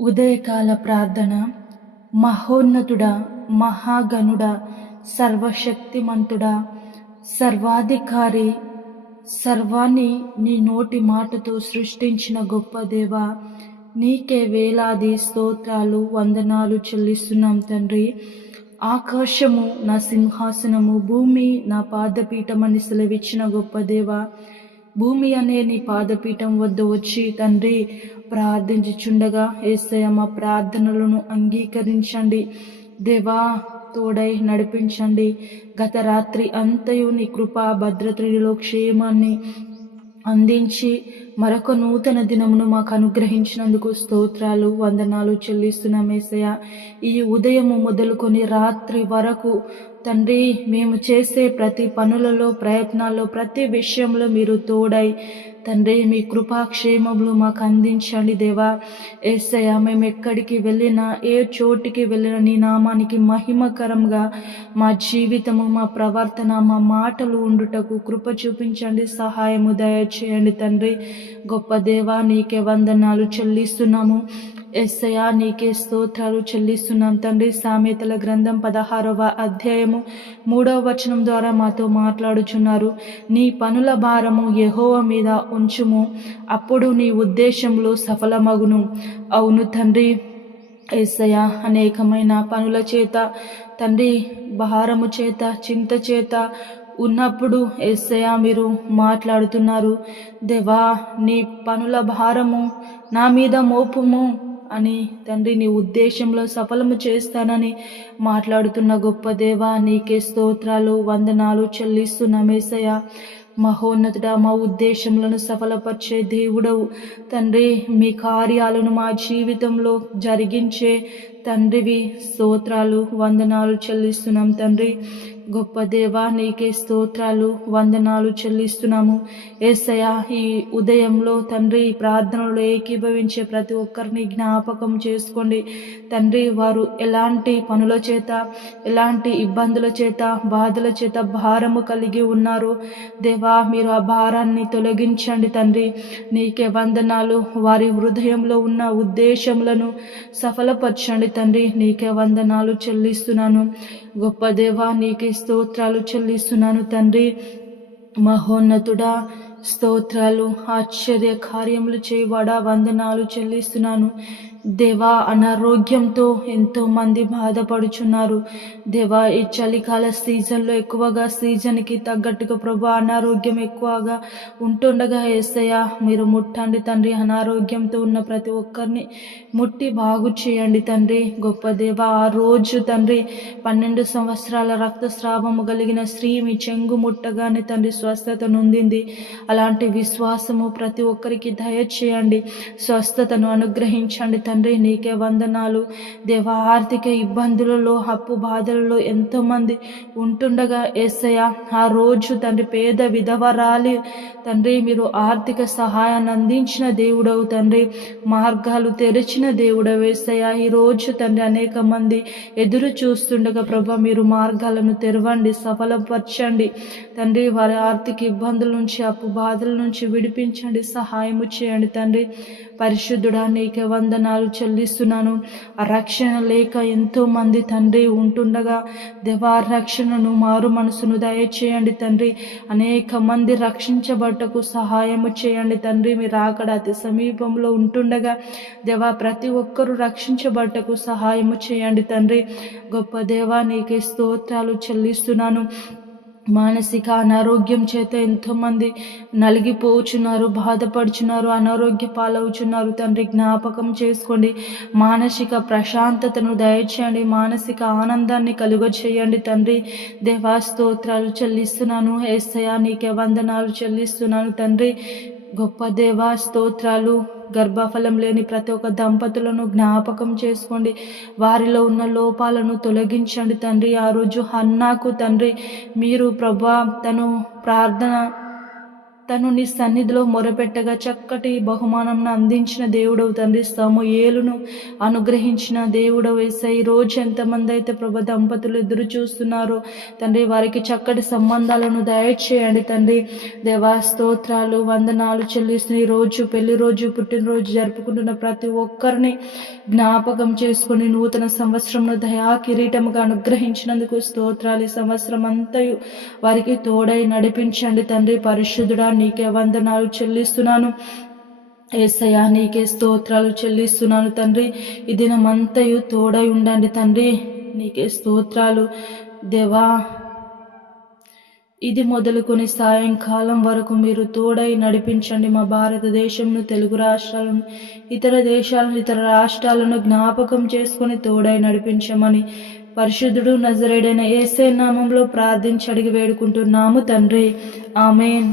ఉదయకాల ప్రార్థన మహోన్నతుడా మహాగణుడా సర్వశక్తిమంతుడా సర్వాధికారి సర్వాన్ని నీ నోటి మాటతో సృష్టించిన గొప్ప దేవ నీకే వేలాది స్తోత్రాలు వందనాలు చెల్లిస్తున్నాం తండ్రి. ఆకాశము నా సింహాసనము భూమి నా పాదపీఠమని సెలవిచ్చిన గొప్ప దేవ భూమి అనే నీ పాదపీఠం వద్ద వచ్చి తండ్రి ప్రార్థించుచుండగా ఏసయ మా ప్రార్థనలను అంగీకరించండి. దేవా తోడై నడిపించండి. గత రాత్రి అంతయు నీ కృపా భద్రతలో క్షేమాన్ని అందించి మరొక నూతన దినమును మాకు అనుగ్రహించినందుకు స్తోత్రాలు వందనాలు చెల్లిస్తున్నాం ఏసయ్య. ఈ ఉదయము మొదలుకొని రాత్రి వరకు తండ్రి మేము చేసే ప్రతి పనులలో ప్రయత్నాల్లో ప్రతి విషయంలో మీరు తోడై తండ్రి మీ కృపాక్షేమములు మాకు అందించండి దేవా. ఏసయ్య మేము ఎక్కడికి వెళ్ళినా ఏ చోటికి వెళ్ళినా నీ నామానికి మహిమకరంగా మా జీవితము మా ప్రవర్తన మా మాటలు ఉండుటకు కృప చూపించండి సహాయము దయచేయండి తండ్రి. గొప్ప దేవా నీకే వందనాలు చెల్లిస్తున్నాము. ఎస్సయా నీకే స్తోత్రాలు చెల్లిస్తున్నాం. తండ్రి సామెతల గ్రంథం పదహారవ అధ్యాయము మూడవ వచనం ద్వారా మాతో మాట్లాడుచున్నారు. నీ పనుల భారము యహోవ మీద ఉంచుము. అప్పుడు నీ ఉద్దేశంలో సఫలమగును. అవును తండ్రి ఏసయ అనేకమైన పనుల చేత తండ్రి భారము చేత చింత చేత ఉన్నప్పుడు ఎస్సయా మీరు మాట్లాడుతున్నారు దేవా నీ పనుల భారము నా మీద మోపుము అని తండ్రి నీ ఉద్దేశంలో సఫలము చేస్తానని మాట్లాడుతున్న గొప్ప దేవా నీకే స్తోత్రాలు వందనాలు చెల్లిస్తున్నామేసయ మహోన్నతుడ మా ఉద్దేశములను సఫలపరిచే దేవుడవు. తండ్రి మీ కార్యాలను మా జీవితంలో జరిగించే తండ్రివి స్తోత్రాలు వందనాలు చెల్లిస్తున్నాం తండ్రి. గొప్ప దేవా నీకే స్తోత్రాలు వందనాలు చెల్లిస్తున్నాము. ఏసయ ఈ ఉదయంలో తండ్రి ప్రార్థనలు ఏకీభవించే ప్రతి ఒక్కరిని జ్ఞాపకం చేసుకోండి. తండ్రి వారు ఎలాంటి పనుల చేత ఎలాంటి ఇబ్బందుల చేత బాధల చేత భారము కలిగి ఉన్నారు దేవా మీరు ఆ భారాన్ని తొలగించండి తండ్రి. నీకే వందనాలు. వారి హృదయంలో ఉన్న ఉద్దేశములను సఫలపరచండి తండ్రి. నీకే వందనాలు చెల్లిస్తున్నాను. గొప్ప దేవా నీకే స్తోత్రాలు చెల్లిస్తున్నాను తండ్రి. మహోన్నతుడా స్తోత్రాలు ఆశ్చర్య కార్యములు చేయవాడా వందనాలు చెల్లిస్తున్నాను. దేవా అనారోగ్యంతో ఎంతోమంది బాధపడుచున్నారు. దేవా ఈ చలికాల సీజన్లో ఎక్కువగా సీజన్కి తగ్గట్టుగా ప్రభా అనారోగ్యం ఎక్కువగా ఉంటుండగా ఏసయ్య మీరు ముట్టండి తండ్రి. అనారోగ్యంతో ఉన్న ప్రతి ఒక్కరిని ముట్టి బాగు చేయండి తండ్రి. గొప్ప దేవ ఆ రోజు తండ్రి పన్నెండు సంవత్సరాల రక్తస్రావము కలిగిన స్త్రీ మీ చెంగు ముట్టగానే తండ్రి స్వస్థత నొందింది. అలాంటి విశ్వాసము ప్రతి ఒక్కరికి దయచేయండి. స్వస్థతను అనుగ్రహించండి తండ్రి. తండ్రి నీకే వందనాలు. దేవ ఆర్థిక ఇబ్బందులలో అప్పు బాధలలో ఎంతోమంది ఉంటుండగా ఏసయ్య ఆ రోజు తండ్రి పేద విధవరాలి తండ్రి మీరు ఆర్థిక సహాయాన్ని అందించిన దేవుడవు తండ్రి. మార్గాలు తెరిచిన దేవుడవు ఏసయ్య. ఈరోజు తండ్రి అనేక మంది ఎదురు చూస్తుండగా ప్రభా మీరు మార్గాలను తెరవండి సఫలపరచండి. తండ్రి వారి ఆర్థిక ఇబ్బందుల నుంచి అప్పు బాధల నుంచి విడిపించండి సహాయము చేయండి తండ్రి. పరిశుద్ధుడా నీకే వందనాలు. చెల్లిస్తున్నాను. ఆ రక్షణ లేక ఎంతోమంది తండ్రి ఉంటుండగా దేవా రక్షణను మారు మనసును దయచేయండి తండ్రి. అనేక మంది రక్షించబట్టకు సహాయము చేయండి తండ్రి. మీరు అక్కడ అతి సమీపంలో ఉంటుండగా దేవా ప్రతి ఒక్కరూ రక్షించబట్టకు సహాయము చేయండి తండ్రి. గొప్ప దేవా నీకే స్తోత్రాలు చెల్లిస్తున్నాను. మానసిక అనారోగ్యం చేత ఎంతోమంది నలిగిపోచున్నారు బాధపడుచున్నారు అనారోగ్య పాలవుచున్నారు. తండ్రి జ్ఞాపకం చేసుకోండి. మానసిక ప్రశాంతతను దయచేయండి. మానసిక ఆనందాన్ని కలుగచేయండి తండ్రి దేవాస్తోత్రాలు చెల్లిస్తున్నాను. ఏసయా నీకే వందనాలు చెల్లిస్తున్నాను. తండ్రి గొప్ప దేవా స్తోత్రాలు గర్భఫలం లేని ప్రతి ఒక్క దంపతులను జ్ఞాపకం చేసుకోండి. వారిలో ఉన్న లోపాలను తొలగించండి తండ్రి. ఆ రోజు హన్నాకు తండ్రి మీరు ప్రభా తను ప్రార్థన తను నీ సన్నిధిలో మొరపెట్టగా చక్కటి బహుమానంను అందించిన దేవుడవు తండ్రి సమూయేలును అనుగ్రహించిన దేవుడవు వేసా ఈ రోజు ఎంతమంది అయితే ప్రభు దంపతులు ఎదురు చూస్తున్నారో తండ్రి వారికి చక్కటి సంబంధాలను దయచేయండి తండ్రి. దేవా స్తోత్రాలు వందనాలు చెల్లిస్తున్న ఈ రోజు పెళ్ళి రోజు పుట్టినరోజు జరుపుకుంటున్న ప్రతి ఒక్కరిని జ్ఞాపకం చేసుకుని నూతన సంవత్సరంలో దయా కిరీటముగా అనుగ్రహించినందుకు స్తోత్రాలు. ఈ సంవత్సరం అంతయు వారికి తోడై నడిపించండి తండ్రి. పరిశుద్ధుడా నీకే వందనాలు చెల్లిస్తున్నాను. ఏసయ్యా నీకే స్తోత్రాలు చెల్లిస్తున్నాను తండ్రి. ఈ దినమంతయు తోడై ఉండండి తండ్రి. నీకే స్తోత్రాలు. దేవా ఇది మొదలుకొని సాయంకాలం వరకు మీరు తోడై నడిపించండి మా భారతదేశంను తెలుగు రాష్ట్రాలను ఇతర దేశాలను ఇతర రాష్ట్రాలను జ్ఞాపకం చేసుకొని తోడై నడిపించమని పరిశుద్ధుడు నజరేడైన ఏసే నామంలో ప్రార్థించి అడిగి వేడుకుంటున్నాము తండ్రి. ఆమెన్.